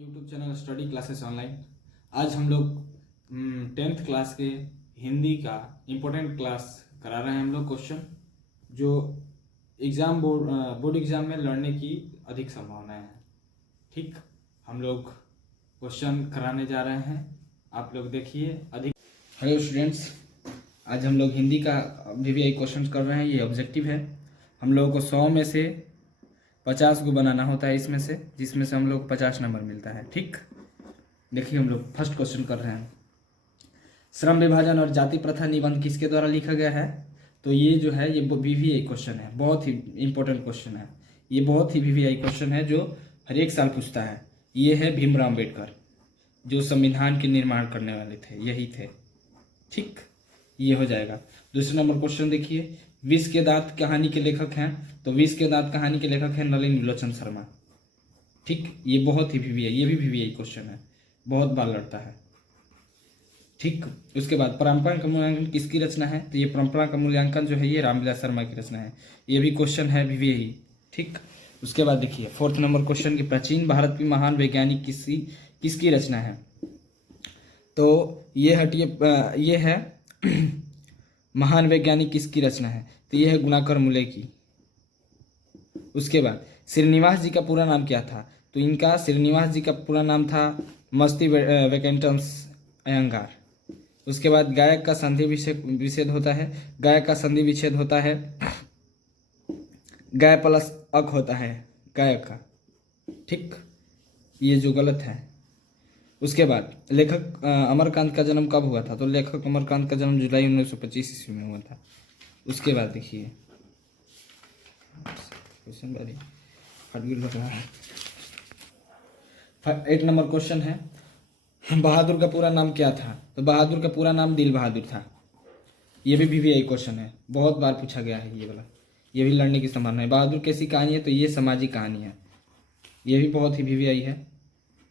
YouTube channel study classes online. आज हम लोग 10th क्लास के हिंदी का इम्पोर्टेंट क्लास करा रहे हैं। हम लोग क्वेश्चन जो बोर्ड एग्ज़ाम में लड़ने की अधिक संभावना है। ठीक, हम लोग क्वेश्चन कराने जा रहे हैं, आप लोग देखिए। हेलो स्टूडेंट्स, आज हम लोग हिंदी का VVI क्वेश्चन कर रहे हैं। ये ऑब्जेक्टिव है। हम लोगों को 100 में से 50 को बनाना होता है इसमें से, जिसमें से हम लोग 50 नंबर मिलता है। ठीक, देखिए हम लोग फर्स्ट क्वेश्चन कर रहे हैं। श्रम विभाजन और जाति प्रथा निबंध किसके द्वारा लिखा गया है? तो ये जो है ये VVI क्वेश्चन है, बहुत ही इंपॉर्टेंट क्वेश्चन है। ये बहुत ही VVI क्वेश्चन है जो हर एक साल पूछता है। ये है भीमराव अम्बेडकर, जो संविधान के निर्माण करने वाले थे, यही थे। ठीक, ये हो जाएगा। दूसरा नंबर क्वेश्चन देखिए, विष के दांत कहानी के लेखक हैं? तो विष के दांत कहानी के लेखक हैं नलिनी विलोचन शर्मा। ठीक, ये बहुत ही VVI, ये भी VVI क्वेश्चन है, बहुत बार लड़ता है। ठीक, उसके बाद परंपरा का मूल्यांकन किसकी रचना है? तो ये परंपरा का मूल्यांकन जो है ये रामविलास शर्मा की रचना है। ये भी क्वेश्चन है VVI। ठीक, उसके बाद देखिए फोर्थ नंबर क्वेश्चन की, प्राचीन भारत की महान वैज्ञानिक किसकी रचना है? तो ये ये है महान वैज्ञानिक किसकी रचना है? तो ये है गुणाकर मुले की। उसके बाद श्रीनिवास जी का पूरा नाम क्या था? तो इनका श्रीनिवास जी का पूरा नाम था मस्ती वैकेंटस अयंगार। उसके बाद गायक का संधि विच्छेद होता है, गायक का संधि विच्छेद होता है गाय प्लस अक होता है गायक का। ठीक, ये जो गलत है। उसके बाद लेखक अमरकांत का जन्म कब हुआ था? तो लेखक अमरकांत का जन्म जुलाई 1925 ईस्वी में हुआ था। उसके बाद देखिए क्वेश्चन बारी हटगिल लग रहा है। 8 नंबर क्वेश्चन है, बहादुर का पूरा नाम क्या था? तो बहादुर का पूरा नाम दिल बहादुर था। ये भी VVI क्वेश्चन है, बहुत बार पूछा गया है ये वाला, ये भी लड़ने की संभावना है। बहादुर कैसी कहानी है? तो ये सामाजिक कहानी है, ये भी बहुत ही VVI है,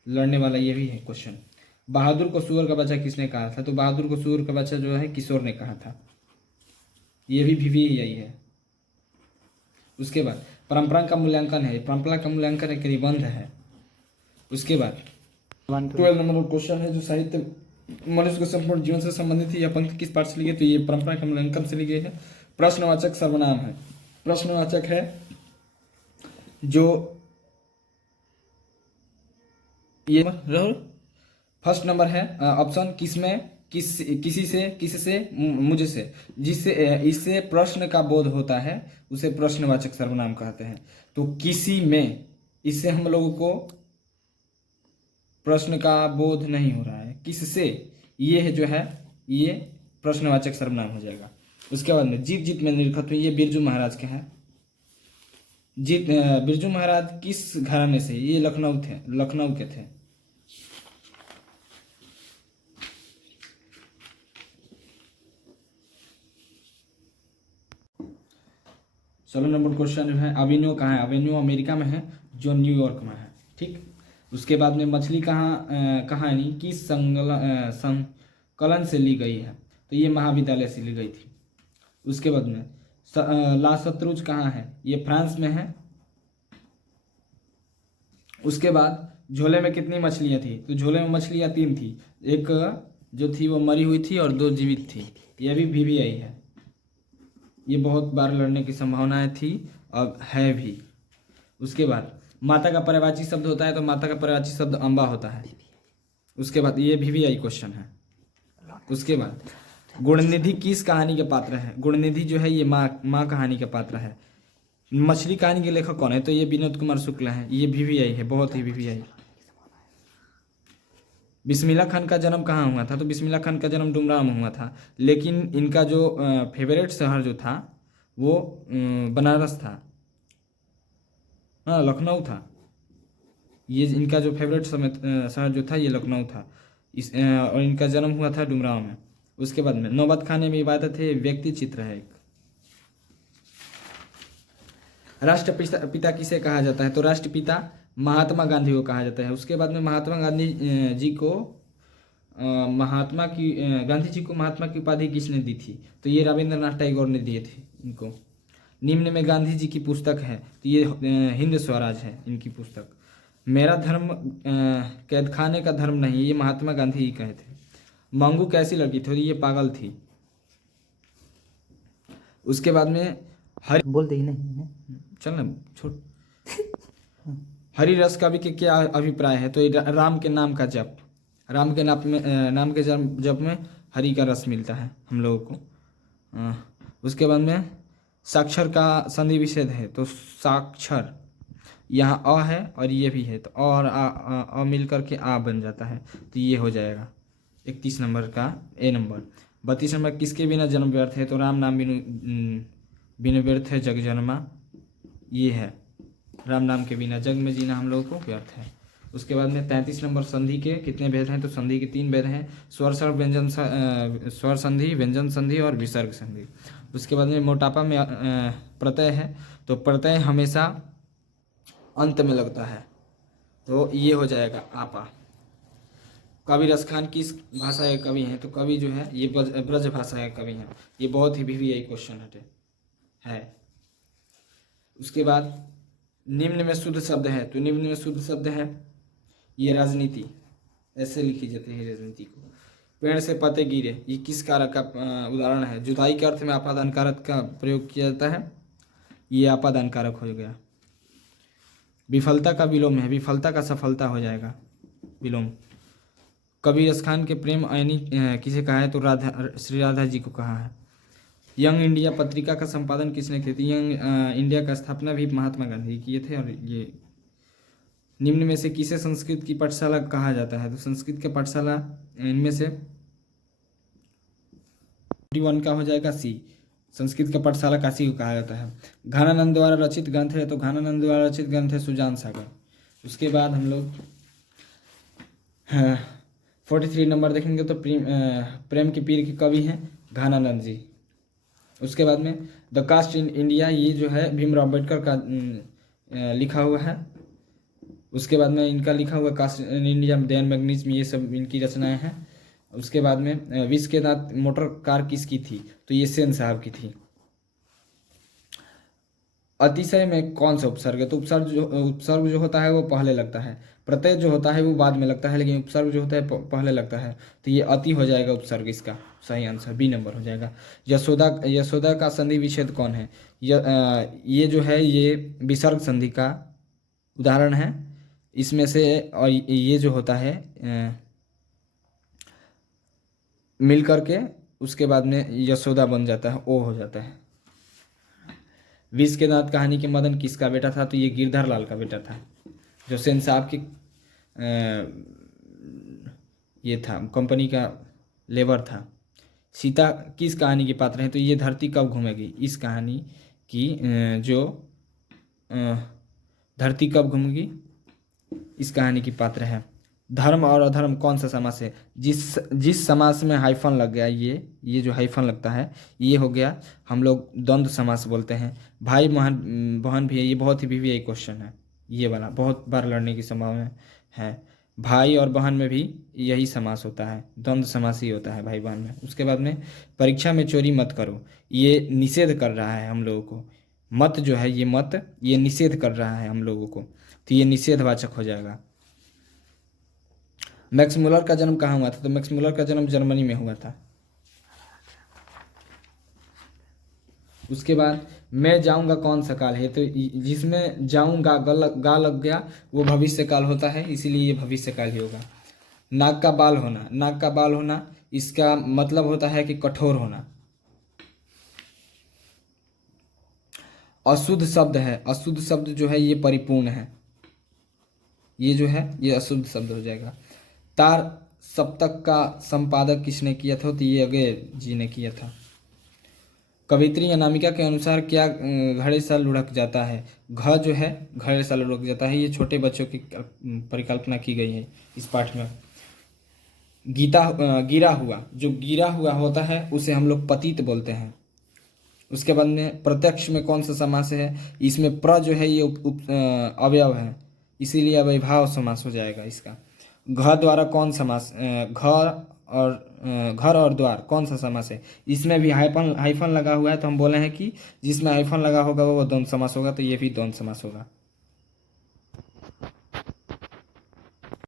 लड़ने वाला ये भी है क्वेश्चन। बहादुर को सूअर का बच्चा किसने कहा था? तो बहादुर को सूअर का बच्चा जो है किशोर ने कहा था, ये भी VVI है। उसके बाद परंपरा का मूल्यांकन है, परंपरा का मूल्यांकन एक निबंध है। उसके बाद 12 नंबर क्वेश्चन है, जो साहित्य मनुष्य को संपूर्ण जीवन से संबंधित है, यह पंक्ति किस पाठ से ली गई? तो ये परंपरा का मूल्यांकन से ली गई है। प्रश्नवाचक सर्वनाम है, प्रश्नवाचक है जो ये फर्स्ट नंबर है ऑप्शन, किसमें किसी से, किससे, मुझसे, जिससे इससे प्रश्न का बोध होता है उसे प्रश्नवाचक सर्वनाम कहते हैं। तो किसी में, इससे हम लोगों को प्रश्न का बोध नहीं हो रहा है, किससे, ये है जो है ये प्रश्नवाचक सर्वनाम हो जाएगा। उसके बाद में जीत जीत में निरखत, ये बिरजू महाराज के हैं। बिरजू महाराज किस घराने से? ये लखनऊ के थे। सोलह नंबर क्वेश्चन जो है, अवेन्यू कहाँ है? अवेन्यू अमेरिका में है, जो न्यूयॉर्क में है। ठीक, उसके बाद में मछली कहानी किस संकलन से ली गई है? तो ये महाविद्यालय से ली गई थी। उसके बाद में ला शत्रुज कहाँ है? ये फ्रांस में है। उसके बाद झोले में कितनी मछलियाँ थी? तो झोले में मछलियाँ 3 थी, एक जो थी वो मरी हुई थी और 2 जीवित थी। यह भी VVI है, ये बहुत बार लड़ने की संभावनाएं थी और है भी। उसके बाद माता का पर्यायवाची शब्द होता है, तो माता का पर्यायवाची शब्द अम्बा होता है। उसके बाद ये VVI क्वेश्चन है। उसके बाद गुणनिधि किस कहानी के पात्र है? गुणनिधि जो है ये माँ कहानी के पात्र है। मछली कहानी के लेखक कौन है? तो ये विनोद कुमार शुक्ला है, ये VVI है, बहुत ही VVI। बिस्मिल्लाह खान का जन्म कहाँ हुआ था? तो बिस्मिल्लाह खान का जन्म डुमराव में हुआ था, लेकिन इनका जो फेवरेट शहर जो था वो बनारस था, हाँ लखनऊ था। ये इनका जो फेवरेट शहर जो था ये लखनऊ था, और इनका जन्म हुआ था डुमराव में। उसके बाद में नौबत खाने में इबादत है, व्यक्ति चित्र है एक। राष्ट्रपिता किसे कहा जाता है? तो राष्ट्रपिता महात्मा गांधी को कहा जाता है। उसके बाद में गांधी जी को महात्मा की उपाधि किसने दी थी? तो ये रविंद्रनाथ टैगोर ने दिए थे इनको। निम्न में गांधी जी की पुस्तक है, तो ये हिंद स्वराज है इनकी पुस्तक। मेरा धर्म कैद खाने का धर्म नहीं, ये महात्मा गांधी ही कहे थे। मंगू कैसी लड़की थी? ये पागल थी। उसके बाद में हरि बोल दे नहीं चल ना छोड़। हरि रस कवि के क्या अभिप्राय है? तो ये राम के नाम का जप, राम के नाम के जप में हरि का रस मिलता है हम लोगों को। उसके बाद में साक्षर का संधि विच्छेद है, तो साक्षर यहाँ अ है और ये भी है, तो अ और आ मिल करके आ बन जाता है, तो ये हो जाएगा 31 नंबर का ए नंबर। 32 नंबर किसके बिना जन्म व्यर्थ है? तो राम नाम बिनु व्यर्थ है जग जन्मा, ये है राम नाम के बिना जग में जीना हम लोगों को व्यर्थ है। उसके बाद में 33 नंबर संधि के कितने भेद हैं? तो संधि के 3 भेद हैं, स्वर स्वर संधि, व्यंजन संधि और विसर्ग संधि। उसके बाद में मोटापा में प्रत्यय है, तो प्रत्यय हमेशा अंत में लगता है, तो ये हो जाएगा आपा। कवि रसखान किस भाषा के कवि हैं? तो कवि जो है ये ब्रज भाषा के कवि हैं। ये बहुत ही VVI क्वेश्चन है। उसके बाद निम्न में शुद्ध शब्द है, तो निम्न में शुद्ध शब्द है ये राजनीति, ऐसे लिखी जाती है राजनीति को। पेड़ से पत्ते गिरे, ये किस कारक का उदाहरण है? जुदाई के अर्थ में आपादान कारक का प्रयोग किया जाता है, ये आपादान कारक हो गया। विफलता का विलोम है, विफलता का सफलता हो जाएगा विलोम। कबीर रसखान के प्रेम आयनी किसे कहा है? तो श्री राधा जी को कहा है। यंग इंडिया पत्रिका का संपादन किसने किया? यंग इंडिया का स्थापना भी महात्मा गांधी किए थे। और ये निम्न में से किसे संस्कृत की पाठशाला कहा जाता है? तो संस्कृत के पाठशाला इनमें से 41 का हो जाएगा सी, संस्कृत का पाठशाला काशी को कहा जाता है। घनानंद द्वारा रचित ग्रंथ है, तो घनानंद द्वारा रचित ग्रंथ है सुजान सागर। उसके बाद हम लोग 43 नंबर देखेंगे, तो प्रेम के पीर के कवि हैं घनानंद जी। उसके बाद में द कास्ट इन इंडिया, ये जो है भीमराव अम्बेडकर का लिखा हुआ है। उसके बाद में इनका लिखा हुआ कास्ट इन इंडिया, दयान मैग्निज्म, ये सब इनकी रचनाएं हैं। उसके बाद में विश्व के नाथ मोटर कार किसकी थी? तो ये सेन साहब की थी। अतिशय में कौन सा उपसर्ग है? तो उपसर्ग जो होता है वो पहले लगता है, प्रत्यय जो होता है वो बाद में लगता है, लेकिन उपसर्ग जो होता है पहले लगता है, तो ये अति हो जाएगा उपसर्ग, इसका सही आंसर बी नंबर हो जाएगा। यशोदा का संधि विच्छेद कौन है? ये जो है ये विसर्ग संधि का उदाहरण है। इसमें से और ये जो होता है मिल करके उसके बाद में यशोदा बन जाता है, ओ हो जाता है। विष के दांत कहानी के मदन किसका बेटा था? तो ये गिरधर लाल का बेटा था, जो सेन साहब की ये था, कंपनी का लेबर था। सीता किस कहानी के पात्र हैं? तो ये धरती कब घूमेगी, इस कहानी की जो धरती कब घूमेगी इस कहानी की पात्र है। धर्म और अधर्म कौन सा समास है? जिस समास में हाइफन लग गया, ये जो हाइफन लगता है ये हो गया, हम लोग द्वंद्व समास बोलते हैं। भाई बहन भी है, ये बहुत ही VVI क्वेश्चन है, ये वाला बहुत बार लड़ने की संभावना है। भाई और बहन में भी यही समास होता है, द्वंद्व समास ही होता है भाई बहन में। उसके बाद में परीक्षा में चोरी मत करो, ये निषेध कर रहा है हम लोगों को। मत जो है ये निषेध कर रहा है हम लोगों को, तो ये निषेधवाचक हो जाएगा। मैक्स मुलर का जन्म कहाँ हुआ था? तो मैक्स मुलर का जन्म जर्मनी में हुआ था। उसके बाद मैं जाऊंगा कौन सा काल है? तो जिसमें जाऊंगा गा लग गया वो भविष्य काल होता है, इसीलिए ये भविष्य काल ही होगा। नाक का बाल होना इसका मतलब होता है कि कठोर होना। अशुद्ध शब्द है, अशुद्ध शब्द जो है ये परिपूर्ण है, ये जो है ये अशुद्ध शब्द हो जाएगा। तार सप्तक का संपादक किसने किया था? तो ये अगेर जी ने किया था। कवित्री अनामिका के अनुसार क्या घड़े सा लुढ़क जाता है? घ जो है घड़े सा लुढ़क जाता है, ये छोटे बच्चों की परिकल्पना की गई है इस पाठ में। गिरा हुआ, जो गिरा हुआ होता है उसे हम लोग पतित बोलते हैं। उसके बाद में प्रत्यक्ष में कौन सा समास है? इसमें प्र जो है ये अवयव है, इसीलिए अव्ययभाव समास हो जाएगा इसका। घ द्वारा कौन समास? घर और द्वार कौन सा समास है? इसमें भी हाइफन लगा हुआ है, तो हम बोले हैं कि जिसमें हाइफन लगा होगा वो द्वंद्व समास होगा, तो ये भी द्वंद्व समास होगा।